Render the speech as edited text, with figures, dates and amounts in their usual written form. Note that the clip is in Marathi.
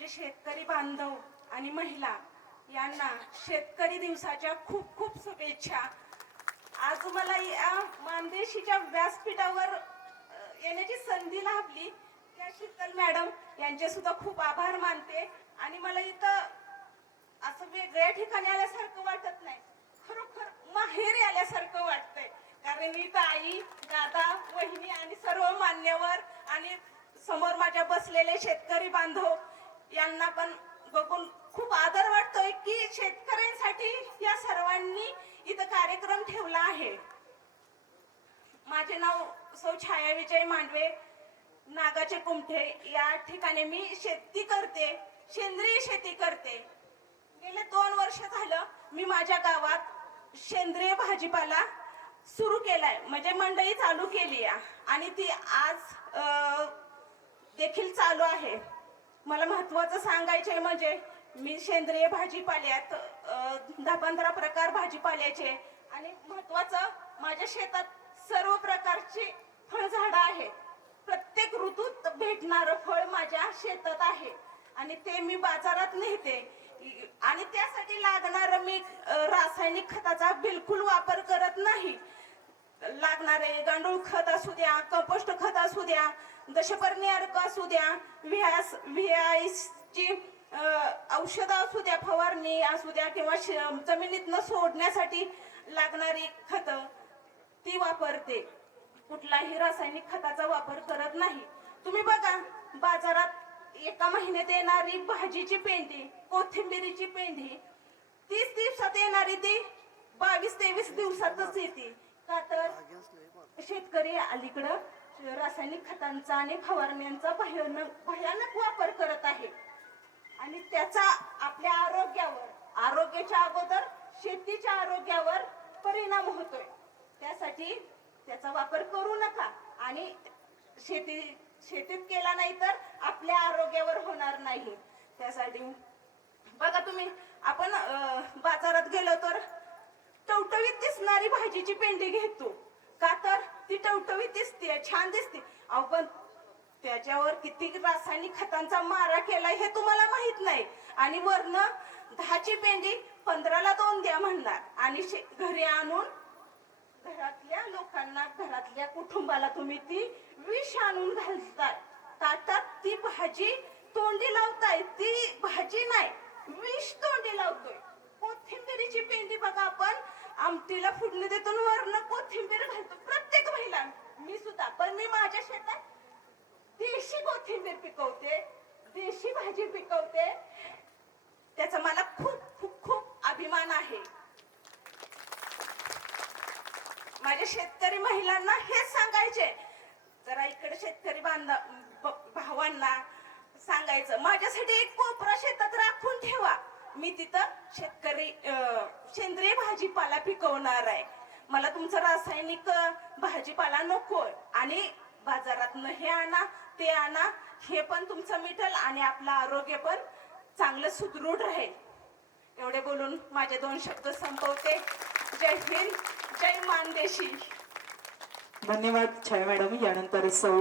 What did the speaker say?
माझे शेतकरी बांधव आणि महिला यांना शेतकरी दिवसाच्या खूप खूप शुभेच्छा. आज मला या मानदेशीच्या व्यासपीठावर येण्याची संधी लाभली. त्या शीतल मॅडम यांचे सुद्धा खूप आभार मानते. आणि मला इथं असं वेगळ्या ठिकाणी आल्यासारखं वाटत नाही, खरोखर माहेरी आल्यासारखं वाटतंय. कारण इथं आई, दादा, वहिनी आणि सर्व मान्यवर आणि समोर माझ्या बसलेले शेतकरी बांधव यांना पण बघून खूप आदर वाटतोय की शेतकऱ्यांसाठी या सर्वांनी इथं कार्यक्रम ठेवला आहे. माझे नाव सौ छाया विजय मांडवे, नागाचे कुमठे या ठिकाणी मी शेती करते, सेंद्रिय शेती करते. गेले 2 वर्ष झालं मी माझ्या गावात सेंद्रिय भाजीपाला सुरू केलाय, म्हणजे मंडई चालू केली आहे आणि ती आज देखील चालू आहे. मला महत्वाचं सांगायचंय म्हणजे मी सेंद्रिय भाजीपाल्यात 10-15 प्रकार भाजीपाल्याचे आणि महत्वाचं माझ्या शेतात सर्व प्रकारची फळझाडं आहेत. प्रत्येक ऋतूत भेटणारं फळ माझ्या शेतात आहे आणि ते मी बाजारात नेते. आणि त्यासाठी लागणारं मी रासायनिक खताचा बिलकुल वापर करत नाही. लागणारे गांडूळ खत असू द्या, कंपोस्ट खत असू द्या, दशपर्णी अर्क असू द्या, व्हीआयची औषधं असू द्या, फवारणी असू द्या किंवा जमिनीतनं सोडण्यासाठी लागणारी खत ती वापरते. कुठलाही रासायनिक खताचा वापर करत नाही. तुम्ही बघा बाजारात एका महिन्यात येणारी भाजीची पेंडी, कोथिंबिरीची पेंडी 30 दिवसात येणारी ती 22-23 दिवसातच येते. का तर शेतकरी अलीकडं रासायनिक खतांचा आणि फवारण्यांचा भयानक वापर करत आहे आणि त्याचा आपल्या आरोग्याच्या अगोदर शेतीच्या आरोग्यावर परिणाम होतोय. त्यासाठी त्याचा वापर करू नका आणि शेतीत केला नाही तर आपल्या आरोग्यावर होणार नाही. त्यासाठी बघा तुम्ही आपण बाजारात गेलो तर टवटवीत दिसणारी भाजीची पेंडी घेतो, का तर ती टवटवीत दिसते, छान दिसते. अहो पण त्याच्यावर किती रासायनिक खतांचा मारा केलाय हे तुम्हाला माहित नाही. आणि वरनं 10ची पेंडी 15ला 2 द्या म्हणणार आणि घरी आणून घरातल्या लोकांना, घरातल्या कुटुंबाला तुम्ही ती विष आणून घालताय. ताटात ती भाजी तोंडी लावताय, ती भाजी नाही विष तोंडी लावतोय. कोथिंबिरीची पेंडी बघा, आपण आमटीला फुडणी देतो, वरनं कोथिंबीर घालतो प्रत्येक महिला, मी सुद्धा. पण मी माझ्या शेतात देशी कोथिंबीर पिकवते, देशी भाजी पिकवते. त्याचा मला खूप खूप खूप अभिमान आहे. माझ्या शेतकरी महिलांना हेच सांगायचे, जरा इकडे शेतकरी भावांना सांगायचं, माझ्यासाठी एक कोपरा शेतात राखून ठेवा. मी तिथं सेंद्रिय भाजीपाला पिकवणार आहे. मला तुमचं रासायनिक भाजीपाला नकोय आणि बाजारातनं हे आणा ते आणा, हे पण तुमचं मिटल आणि आपलं आरोग्य पण चांगलं सुदृढ राहील. एवढे बोलून माझे 2 शब्द संपवते. जय हिंद, जय मानदेशी. धन्यवाद छाया मॅडम. यानंतर सौ